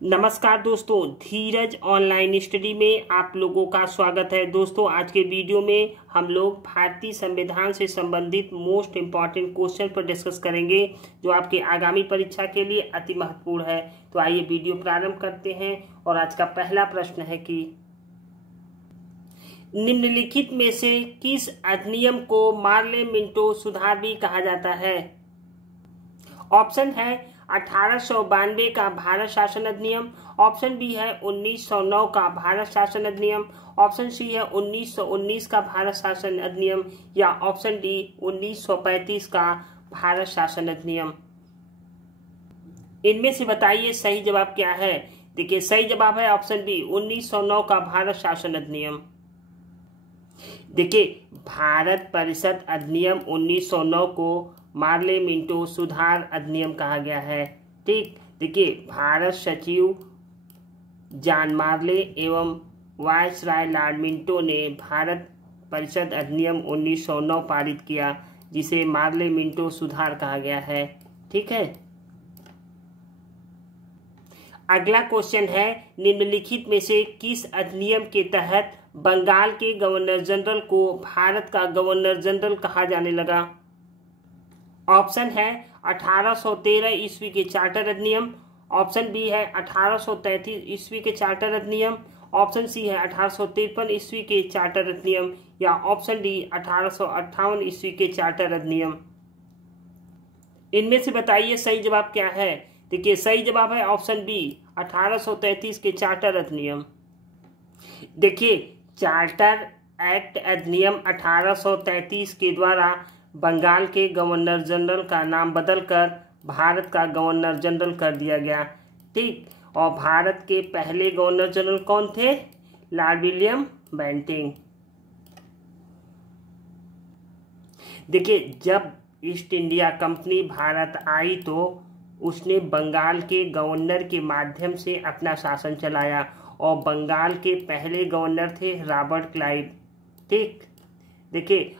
नमस्कार दोस्तों, धीरज online study में आप लोगों का स्वागत है। दोस्तों, आज के वीडियो में हम लोग भारतीय संविधान से संबंधित मोस्ट इम्पॉर्टेंट क्वेश्चन पर डिस्कस करेंगे जो आपके आगामी परीक्षा के लिए अति महत्वपूर्ण है। तो आइए वीडियो प्रारंभ करते हैं। और आज का पहला प्रश्न है कि निम्नलिखित में से किस अधिनियम को मार्ले मिंटो सुधार भी कहा जाता है? ऑप्शन है 1892 का भारत शासन अधिनियम, ऑप्शन बी है 1909 का भारत शासन अधिनियम, ऑप्शन सी है 1919 का भारत शासन अधिनियम या ऑप्शन डी 1935 का भारत शासन अधिनियम। इनमें से बताइए सही जवाब क्या है। देखिए, सही जवाब है ऑप्शन बी 1909 का भारत शासन अधिनियम। देखिए, भारत परिषद अधिनियम 1909 को मार्ले मिंटो सुधार अधिनियम कहा गया है। ठीक, देखिए, भारत सचिव जॉन मार्ले एवं वायसराय लॉर्ड मिंटो ने भारत परिषद अधिनियम 1909 पारित किया, जिसे मार्ले मिंटो सुधार कहा गया है। ठीक है, अगला क्वेश्चन है, निम्नलिखित में से किस अधिनियम के तहत बंगाल के गवर्नर जनरल को भारत का गवर्नर जनरल कहा जाने लगा? ऑप्शन है 1813 ईस्वी के चार्टर अधिनियम, ऑप्शन बी है 1833 ईस्वी के चार्टर अधिनियम, ऑप्शन सी है 1853 ईस्वी के चार्टर अधिनियम या ऑप्शन डी 1858 ईस्वी के चार्टर अधिनियम। इनमें से बताइए सही जवाब क्या है। देखिए, सही जवाब है ऑप्शन बी 1833 के चार्टर अधिनियम। देखिए, चार्टर एक्ट अधिनियम 1833 के द्वारा बंगाल के गवर्नर जनरल का नाम बदलकर भारत का गवर्नर जनरल कर दिया गया। ठीक, और भारत के पहले गवर्नर जनरल कौन थे? Lord William Bentinck. देखिए, जब ईस्ट इंडिया कंपनी भारत आई तो उसने बंगाल के गवर्नर के माध्यम से अपना शासन चलाया और बंगाल के पहले गवर्नर थे रॉबर्ट क्लाइव। ठीक, देखिए,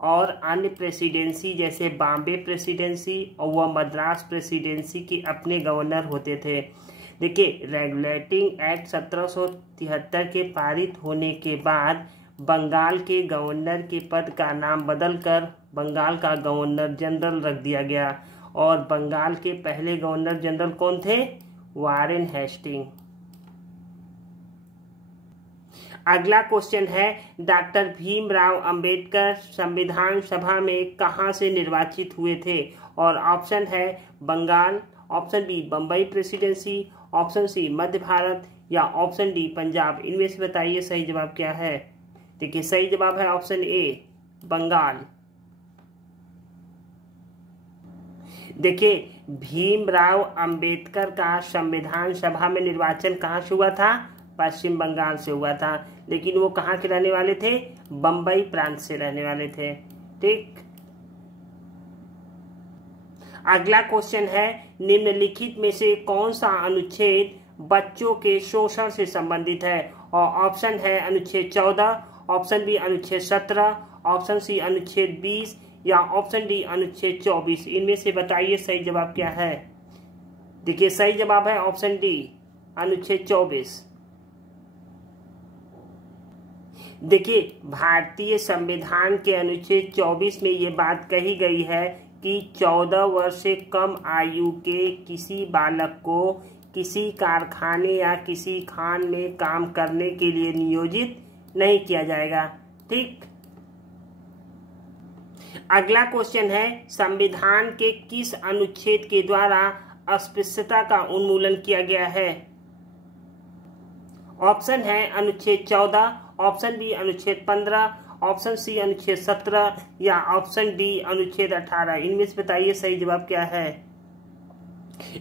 और अन्य प्रेसिडेंसी जैसे बॉम्बे प्रेसिडेंसी और वह मद्रास प्रेसिडेंसी के अपने गवर्नर होते थे। देखिए, रेगुलेटिंग एक्ट 1773 के पारित होने के बाद बंगाल के गवर्नर के पद का नाम बदलकर बंगाल का गवर्नर जनरल रख दिया गया और बंगाल के पहले गवर्नर जनरल कौन थे? Warren Hastings. अगला क्वेश्चन है, डॉक्टर भीमराव अंबेडकर संविधान सभा में कहां से निर्वाचित हुए थे? और ऑप्शन है Bengal, option B Bombay presidency, option C Madhya Bharat या ऑप्शन डी पंजाब। इनमें से बताइए सही जवाब क्या है। देखिए, सही जवाब है ऑप्शन ए बंगाल। देखिए, भीमराव अंबेडकर का संविधान सभा में निर्वाचन कहाँ से हुआ था? पश्चिम बंगाल से हुआ था, लेकिन वो कहाँ के रहने वाले थे? बम्बई प्रांत से रहने वाले थे। ठीक, अगला क्वेश्चन है, निम्नलिखित में से कौन सा अनुच्छेद बच्चों के शोषण से संबंधित है? और ऑप्शन है अनुच्छेद 14, ऑप्शन बी अनुच्छेद 17, ऑप्शन सी अनुच्छेद 20 या ऑप्शन डी अनुच्छेद 24। इनमें से बताइए सही जवाब क्या है। देखिए, सही जवाब है ऑप्शन डी अनुच्छेद 24। देखिए, भारतीय संविधान के अनुच्छेद 24 में ये बात कही गई है कि 14 वर्ष से कम आयु के किसी बालक को किसी कारखाने या किसी खान में काम करने के लिए नियोजित नहीं किया जाएगा। ठीक, अगला क्वेश्चन है, संविधान के किस अनुच्छेद के द्वारा अस्पृश्यता का उन्मूलन किया गया है? ऑप्शन है अनुच्छेद 14, ऑप्शन बी अनुच्छेद 15, ऑप्शन सी अनुच्छेद 17 या ऑप्शन डी अनुच्छेद 18। इनमें से बताइए सही जवाब क्या है।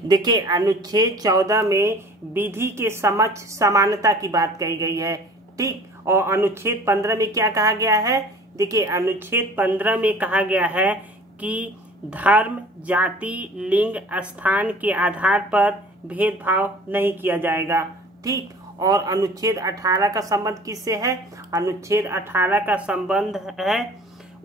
देखिए, अनुच्छेद 14 में विधि के समक्ष समानता की बात कही गई है। ठीक, और अनुच्छेद 15 में क्या कहा गया है? देखिए, अनुच्छेद 15 में कहा गया है कि धर्म, जाति, लिंग, स्थान के आधार पर भेदभाव नहीं किया जाएगा। ठीक, और अनुच्छेद 18 का संबंध किससे है? अनुच्छेद 18 का संबंध है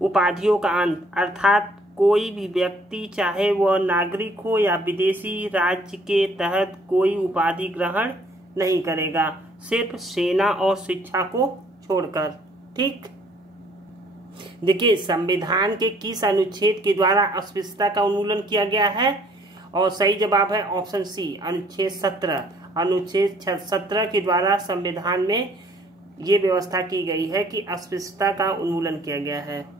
उपाधियों का अंत, अर्थात कोई भी व्यक्ति चाहे वह नागरिक हो या विदेशी राज्य के तहत कोई उपाधि ग्रहण नहीं करेगा, सिर्फ सेना और शिक्षा को छोड़कर। ठीक, देखिए संविधान के किस अनुच्छेद के द्वारा अस्पृश्यता का उन्मूलन किया गया है? और सही जवाब है ऑप्शन सी, अनुच्छेद 17। अनुच्छेद 17 के द्वारा संविधान में ये व्यवस्था की गई है कि अस्पृश्यता का उन्मूलन किया गया है।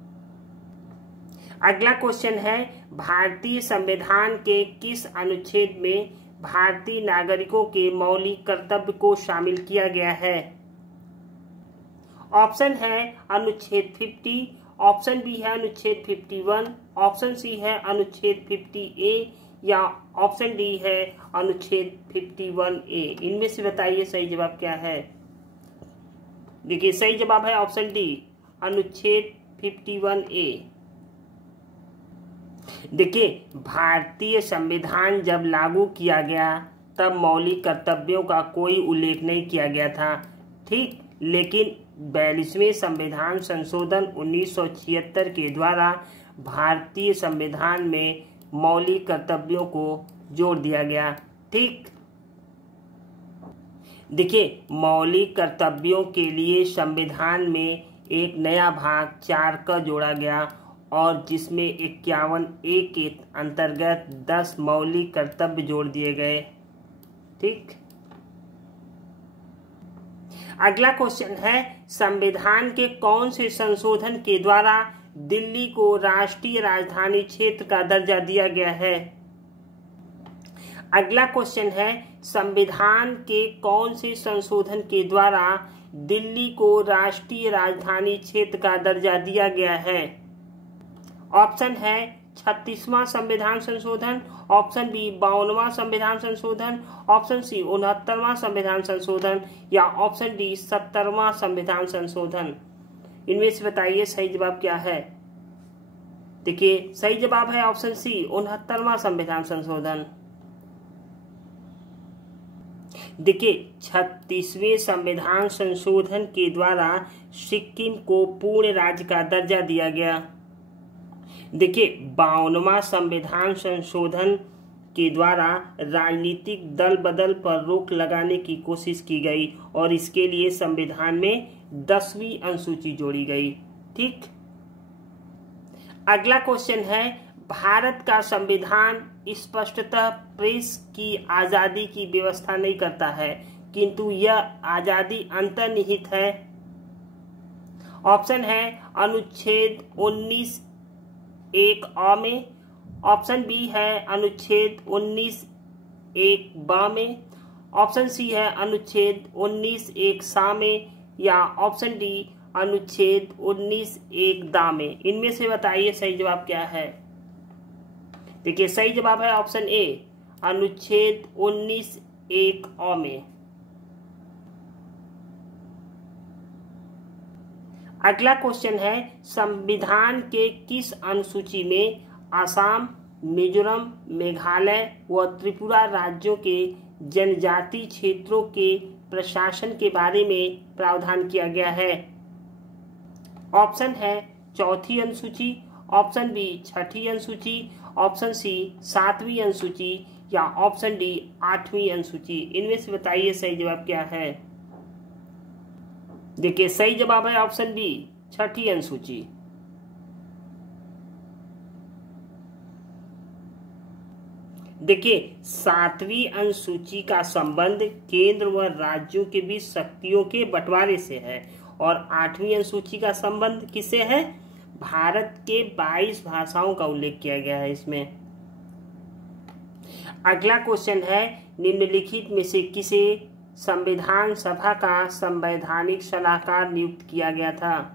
अगला क्वेश्चन है, भारतीय संविधान के किस अनुच्छेद में भारतीय नागरिकों के मौलिक कर्तव्य को शामिल किया गया है? ऑप्शन है अनुच्छेद 50, ऑप्शन बी है अनुच्छेद 51, ऑप्शन सी है अनुच्छेद 50A या ऑप्शन डी है अनुच्छेद 51A। इनमें से बताइए सही जवाब क्या है। देखिए सही जवाब है ऑप्शन डी, अनुच्छेद 51A। देखिए भारतीय संविधान जब लागू किया गया तब मौलिक कर्तव्यों का कोई उल्लेख नहीं किया गया था। ठीक, लेकिन 42वें संविधान संशोधन 1976 के द्वारा भारतीय संविधान में मौलिक कर्तव्यों को जोड़ दिया गया। ठीक, देखिए मौलिक कर्तव्यों के लिए संविधान में एक नया भाग 4 का जोड़ा गया और जिसमें 51A के अंतर्गत 10 मौलिक कर्तव्य जोड़ दिए गए। ठीक, अगला क्वेश्चन है, संविधान के कौन से संशोधन के द्वारा दिल्ली को राष्ट्रीय राजधानी क्षेत्र का दर्जा दिया गया है? अगला क्वेश्चन है, संविधान के कौन से संशोधन के द्वारा दिल्ली को राष्ट्रीय राजधानी क्षेत्र का दर्जा दिया गया है? ऑप्शन है 36वां संविधान संशोधन, ऑप्शन बी 52वां संविधान संशोधन, ऑप्शन सी 69वां संविधान संशोधन या ऑप्शन डी 70वां संविधान संशोधन। इनमें से बताइए सही जवाब क्या है। देखिए सही जवाब है ऑप्शन सी 69वां संविधान संशोधन। देखिए 36वें संविधान संशोधन के द्वारा सिक्किम को पूर्ण राज्य का दर्जा दिया गया। देखिए 52वां संविधान संशोधन के द्वारा राजनीतिक दल बदल पर रोक लगाने की कोशिश की गई और इसके लिए संविधान में 10वीं अनुसूची जोड़ी गई। ठीक, अगला क्वेश्चन है, भारत का संविधान स्पष्टतः प्रेस की आजादी की व्यवस्था नहीं करता है, किंतु यह आजादी अंतर्निहित है। ऑप्शन है अनुच्छेद 19(1)(a) में, ऑप्शन बी है अनुच्छेद 19(1)(b) में, ऑप्शन सी है अनुच्छेद 19(1)(c) में या ऑप्शन डी अनुच्छेद 19(1)(d) में। इनमें से बताइए सही जवाब क्या है। देखिए सही जवाब है ऑप्शन ए, अनुच्छेद 19(1)(a) में। अगला क्वेश्चन है, संविधान के किस अनुसूची में असम, मिजोरम, मेघालय व त्रिपुरा राज्यों के जनजातीय क्षेत्रों के प्रशासन के बारे में प्रावधान किया गया है? ऑप्शन है चौथी अनुसूची, ऑप्शन बी छठी अनुसूची, ऑप्शन सी 7वीं अनुसूची या ऑप्शन डी 8वीं अनुसूची। इनमें से बताइए सही जवाब क्या है। देखिए सही जवाब है ऑप्शन बी, छठी अनुसूची। देखिए 7वीं अनुसूची का संबंध केंद्र व राज्यों के बीच शक्तियों के बंटवारे से है और 8वीं अनुसूची का संबंध किससे है? भारत के 22 भाषाओं का उल्लेख किया गया है इसमें। अगला क्वेश्चन है, निम्नलिखित में से किसे संविधान सभा का संवैधानिक सलाहकार नियुक्त किया गया था?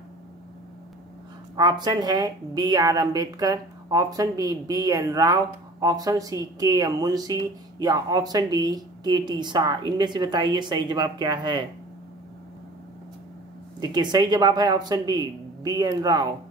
ऑप्शन है B.R. Ambedkar, option B B.N. Rao, option C K.M. Munshi या ऑप्शन डी K.T. शाह। इनमें से बताइए सही जवाब क्या है। देखिए सही जवाब है ऑप्शन बी B.N. राव।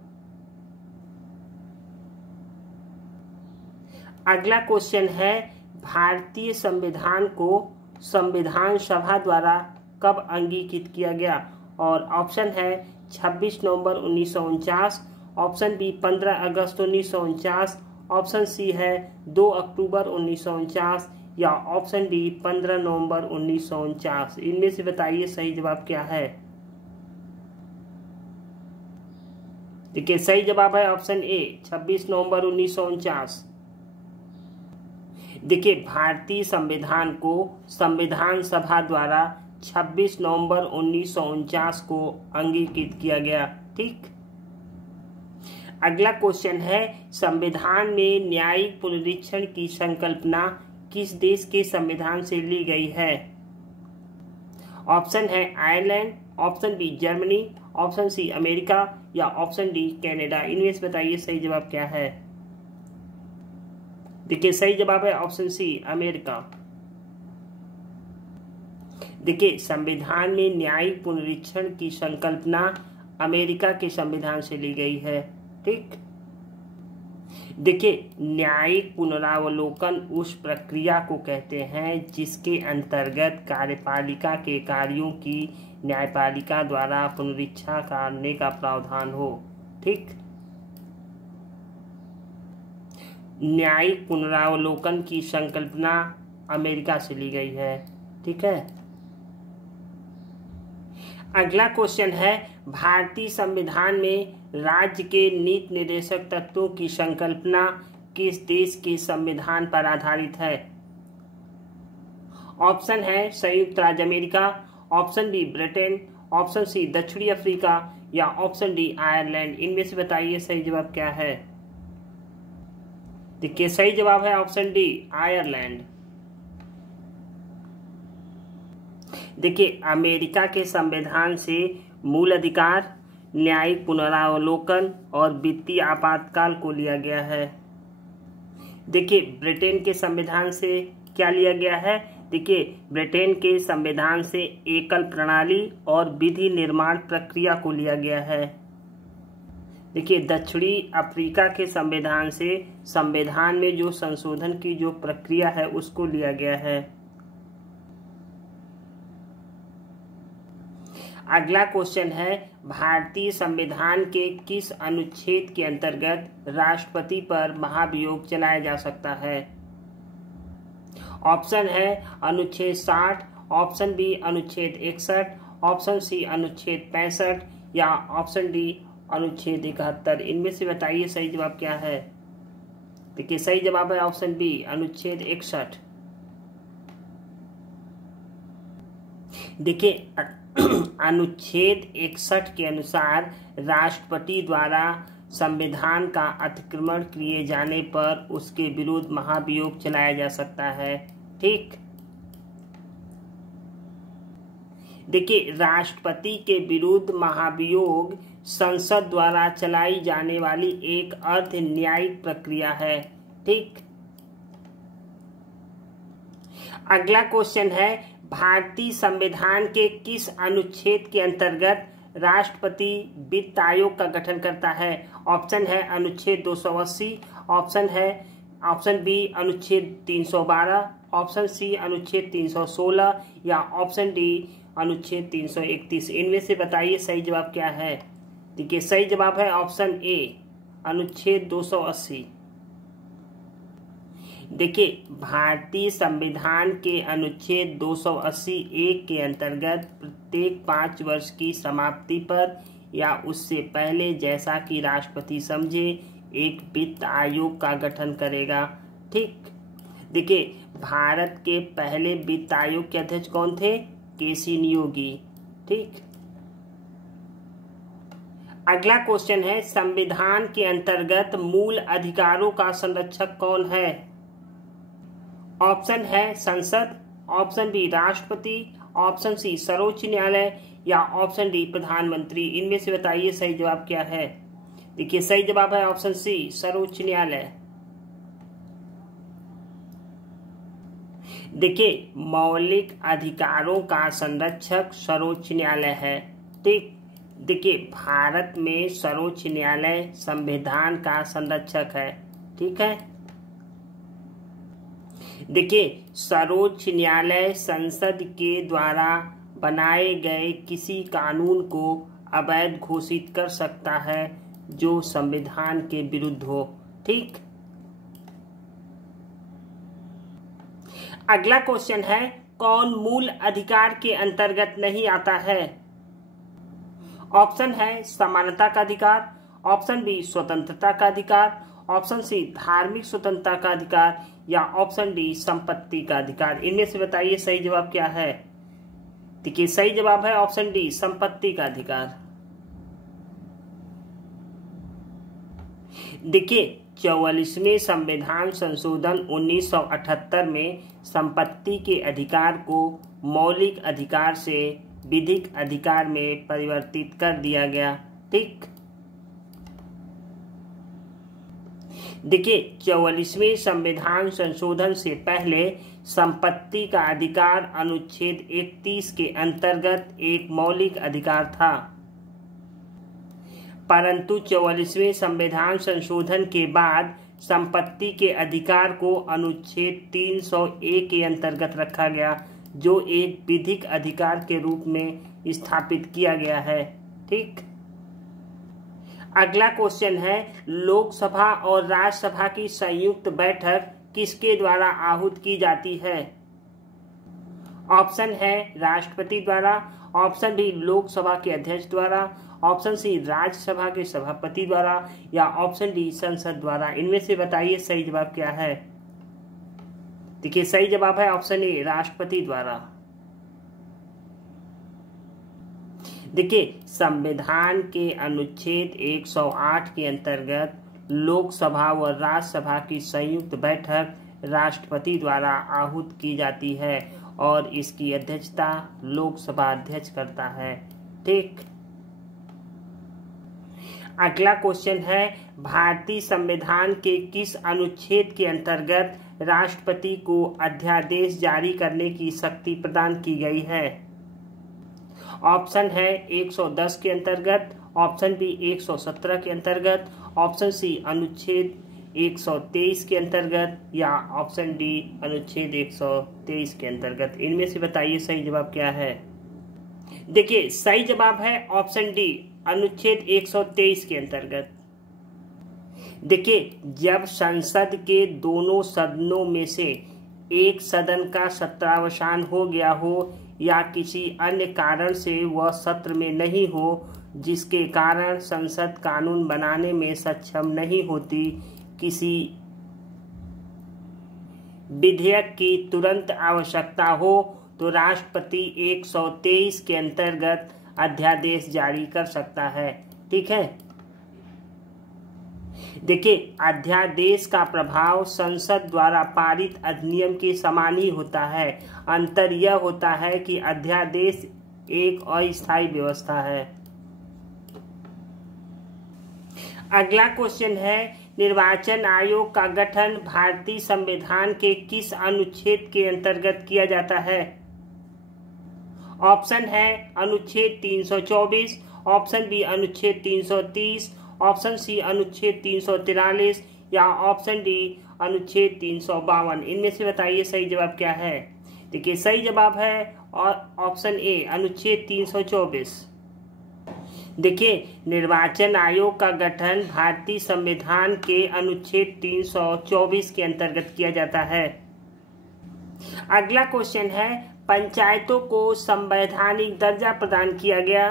अगला क्वेश्चन है, भारतीय संविधान को संविधान सभा द्वारा कब अंगीकृत किया गया? और ऑप्शन है 26 नवंबर 1949, ऑप्शन बी 15 अगस्त 1949, ऑप्शन सी है 2 अक्टूबर 1949 या ऑप्शन डी 15 नवंबर 1949। इनमें से बताइए सही जवाब क्या है। देखिए सही जवाब है ऑप्शन ए 26 नवंबर 1949। देखिए भारतीय संविधान को संविधान सभा द्वारा 26 नवंबर 1949 को अंगीकृत किया गया। ठीक, अगला क्वेश्चन है संविधान में न्यायिक पुनरीक्षण की संकल्पना किस देश के संविधान से ली गई है। ऑप्शन है Ireland, option B Germany, option C America या ऑप्शन डी कनाडा। इनमें से बताइए सही जवाब क्या है। देखिए सही जवाब है ऑप्शन सी अमेरिका। देखिए संविधान में न्यायिक पुनरीक्षण की संकल्पना अमेरिका के संविधान से ली गई है। ठीक, देखिए न्यायिक पुनरावलोकन उस प्रक्रिया को कहते हैं जिसके अंतर्गत कार्यपालिका के कार्यों की न्यायपालिका द्वारा पुनरीक्षा करने का प्रावधान हो। ठीक, न्यायिक पुनरावलोकन की संकल्पना अमेरिका से ली गई है। ठीक है, अगला क्वेश्चन है भारतीय संविधान में राज्य के नीति निर्देशक तत्वों की संकल्पना किस देश के संविधान पर आधारित है। ऑप्शन है संयुक्त राज्य America, option B Britain, option C दक्षिणी अफ्रीका या ऑप्शन डी आयरलैंड। इनमें से बताइए सही जवाब क्या है। देखिए सही जवाब है ऑप्शन डी आयरलैंड। देखिए अमेरिका के संविधान से मूल अधिकार, न्यायिक पुनरावलोकन और वित्तीय आपातकाल को लिया गया है। देखिए ब्रिटेन के संविधान से क्या लिया गया है। देखिए ब्रिटेन के संविधान से एकल प्रणाली और विधि निर्माण प्रक्रिया को लिया गया है। देखिए दक्षिणी अफ्रीका के संविधान से संविधान में जो संशोधन की जो प्रक्रिया है उसको लिया गया है। अगला क्वेश्चन है भारतीय संविधान के किस अनुच्छेद के अंतर्गत राष्ट्रपति पर महाभियोग चलाया जा सकता है। ऑप्शन है अनुच्छेद 60, ऑप्शन बी अनुच्छेद 61, ऑप्शन सी अनुच्छेद 65 या ऑप्शन डी अनुच्छेद 71। इनमें से बताइए सही जवाब क्या है। देखिए सही जवाब है ऑप्शन बी अनुच्छेद 61। देखिए अनुच्छेद 61 के अनुसार राष्ट्रपति द्वारा संविधान का अतिक्रमण किए जाने पर उसके विरुद्ध महाभियोग चलाया जा सकता है। ठीक, देखिए राष्ट्रपति के विरुद्ध महाभियोग संसद द्वारा चलाई जाने वाली एक अर्ध न्यायिक प्रक्रिया है। ठीक, अगला क्वेश्चन है भारतीय संविधान के किस अनुच्छेद के अंतर्गत राष्ट्रपति वित्त आयोग का गठन करता है। ऑप्शन है अनुच्छेद 280, ऑप्शन बी अनुच्छेद 312, ऑप्शन सी अनुच्छेद 316 या ऑप्शन डी अनुच्छेद 331। इनमें से बताइए सही जवाब क्या है। देखिए सही जवाब है ऑप्शन ए अनुच्छेद 280। देखिए भारतीय संविधान के अनुच्छेद 280(1) के अंतर्गत प्रत्येक 5 वर्ष की समाप्ति पर या उससे पहले जैसा कि राष्ट्रपति समझे एक वित्त आयोग का गठन करेगा। ठीक, देखिए भारत के पहले वित्त आयोग के अध्यक्ष कौन थे। केसी नियोगी। ठीक, अगला क्वेश्चन है संविधान के अंतर्गत मूल अधिकारों का संरक्षक कौन है। ऑप्शन है संसद, ऑप्शन बी राष्ट्रपति, ऑप्शन सी सर्वोच्च न्यायालय या ऑप्शन डी प्रधानमंत्री। इनमें से बताइए सही जवाब क्या है। देखिए सही जवाब है ऑप्शन सी सर्वोच्च न्यायालय। देखिए मौलिक अधिकारों का संरक्षक सर्वोच्च न्यायालय है। ठीक, देखिए भारत में सर्वोच्च न्यायालय संविधान का संरक्षक है। ठीक है, देखिए सर्वोच्च न्यायालय संसद के द्वारा बनाए गए किसी कानून को अवैध घोषित कर सकता है जो संविधान के विरुद्ध हो। ठीक, अगला क्वेश्चन है, कौन मूल अधिकार के अंतर्गत नहीं आता है? ऑप्शन है समानता का अधिकार, ऑप्शन बी स्वतंत्रता का अधिकार, ऑप्शन सी धार्मिक स्वतंत्रता का अधिकार, या ऑप्शन डी संपत्ति का अधिकार। इनमें से बताइए सही जवाब क्या है। देखिए सही जवाब है ऑप्शन डी संपत्ति का अधिकार। देखिए 44वें संविधान संशोधन 1978 में संपत्ति के अधिकार को मौलिक अधिकार से विधिक अधिकार में परिवर्तित कर दिया गया। ठीक, देखिए 44वें संविधान संशोधन से पहले संपत्ति का अधिकार अनुच्छेद 31 के अंतर्गत एक मौलिक अधिकार था, परंतु 44वें संविधान संशोधन के बाद संपत्ति के अधिकार को अनुच्छेद 301 के अंतर्गत रखा गया, जो एक विधिक अधिकार के रूप में स्थापित किया गया है। ठीक, अगला क्वेश्चन है, लोकसभा और राज्यसभा की संयुक्त बैठक किसके द्वारा आहूत की जाती है? ऑप्शन है राष्ट्रपति द्वारा, ऑप्शन बी लोकसभा के अध्यक्ष द्वारा, ऑप्शन सी राज्यसभा के सभापति द्वारा, या ऑप्शन डी संसद द्वारा। इनमें से बताइए सही जवाब क्या है। देखिए सही जवाब है ऑप्शन ए राष्ट्रपति द्वारा। देखिए संविधान के अनुच्छेद 108 के अंतर्गत लोकसभा व राज्यसभा की संयुक्त बैठक राष्ट्रपति द्वारा आहूत की जाती है और इसकी अध्यक्षता लोकसभा अध्यक्ष करता है। ठीक, अगला क्वेश्चन है, भारतीय संविधान के किस अनुच्छेद के अंतर्गत राष्ट्रपति को अध्यादेश जारी करने की शक्ति प्रदान की गई है? ऑप्शन है 110 के अंतर्गत, ऑप्शन बी 117 के अंतर्गत, ऑप्शन सी अनुच्छेद 123 के अंतर्गत, या ऑप्शन डी अनुच्छेद 123 के अंतर्गत। इनमें से बताइए सही जवाब क्या है। देखिए सही जवाब है ऑप्शन डी अनुच्छेद 123 के अंतर्गत। देखिए जब संसद के दोनों सदनों में से एक सदन का सत्रावसान हो गया हो या किसी अन्य कारण से वह सत्र में नहीं हो, जिसके कारण संसद कानून बनाने में सक्षम नहीं होती, किसी विधेयक की तुरंत आवश्यकता हो, तो राष्ट्रपति 123 के अंतर्गत अध्यादेश जारी कर सकता है। ठीक है, देखिए अध्यादेश का प्रभाव संसद द्वारा पारित अधिनियम के समान ही होता है। अंतर यह होता है कि अध्यादेश एक अस्थायी व्यवस्था है। अगला क्वेश्चन है, निर्वाचन आयोग का गठन भारतीय संविधान के किस अनुच्छेद के अंतर्गत किया जाता है? ऑप्शन है अनुच्छेद 324, ऑप्शन बी अनुच्छेद 330, ऑप्शन सी अनुच्छेद 343, या ऑप्शन डी अनुच्छेद 352। इनमें से बताइए सही जवाब क्या है। देखिए सही जवाब है ऑप्शन ए अनुच्छेद 324। देखिए निर्वाचन आयोग का गठन भारतीय संविधान के अनुच्छेद 324 के अंतर्गत किया जाता है। अगला क्वेश्चन है, पंचायतों को संवैधानिक दर्जा प्रदान किया गया।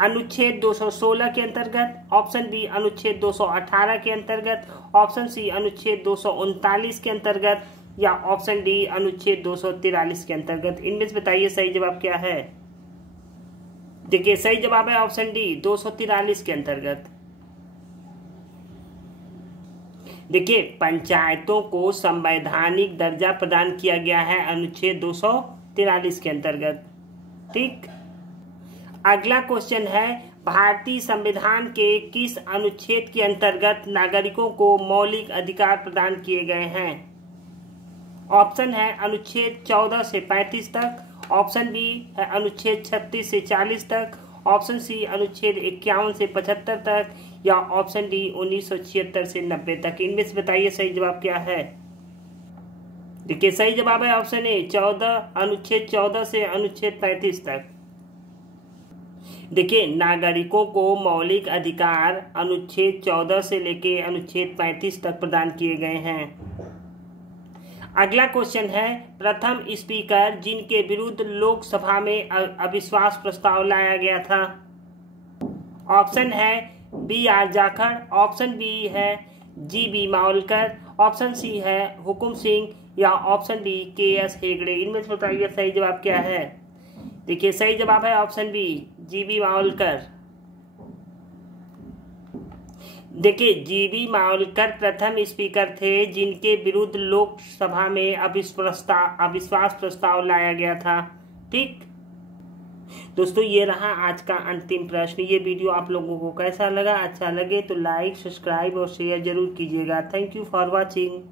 अनुच्छेद 216 के अंतर्गत, ऑप्शन बी अनुच्छेद 218 के अंतर्गत, ऑप्शन सी अनुच्छेद 239 के अंतर्गत, या ऑप्शन डी अनुच्छेद 243 के अंतर्गत। इनमें से बताइए सही जवाब क्या है। देखिए सही जवाब है ऑप्शन डी 243 के अंतर्गत। देखिए पंचायतों को संवैधानिक दर्जा प्रदान किया गया है अनुच्छेद 243 के अंतर्गत। ठीक, अगला क्वेश्चन है, भारतीय संविधान के किस अनुच्छेद के अंतर्गत नागरिकों को मौलिक अधिकार प्रदान किए गए हैं? ऑप्शन है अनुच्छेद 14 से 35 तक, ऑप्शन बी है अनुच्छेद 36 से 40 तक, ऑप्शन सी अनुच्छेद 51 से 75 तक, या ऑप्शन डी 1976 से 90 तक। इनमें से बताइए सही जवाब क्या है। देखिए सही जवाब है ऑप्शन ए अनुच्छेद 14 से अनुच्छेद 35 तक। देखिए, नागरिकों को मौलिक अधिकार अनुच्छेद 14 से लेके अनुच्छेद 35 तक प्रदान किए गए हैं। अगला क्वेश्चन है, प्रथम स्पीकर जिनके विरुद्ध लोकसभा में अविश्वास प्रस्ताव लाया गया था। ऑप्शन है B.R. जाखड़, ऑप्शन बी है G.B. मावलकर, ऑप्शन सी है हुकुम सिंह या ऑप्शन डी K.S. हेगड़े। इनमें से बताइए सही जवाब क्या है। देखिए, सही जवाब है ऑप्शन बी G.B. मावलकर। देखिए, G.B. मावलकर प्रथम स्पीकर थे जिनके विरुद्ध लोकसभा में अविश्वास प्रस्ताव लाया गया था। ठीक दोस्तों, ये रहा आज का अंतिम प्रश्न। ये वीडियो आप लोगों को कैसा लगा? अच्छा लगे तो लाइक, सब्सक्राइब और शेयर जरूर कीजिएगा। Thank you for watching.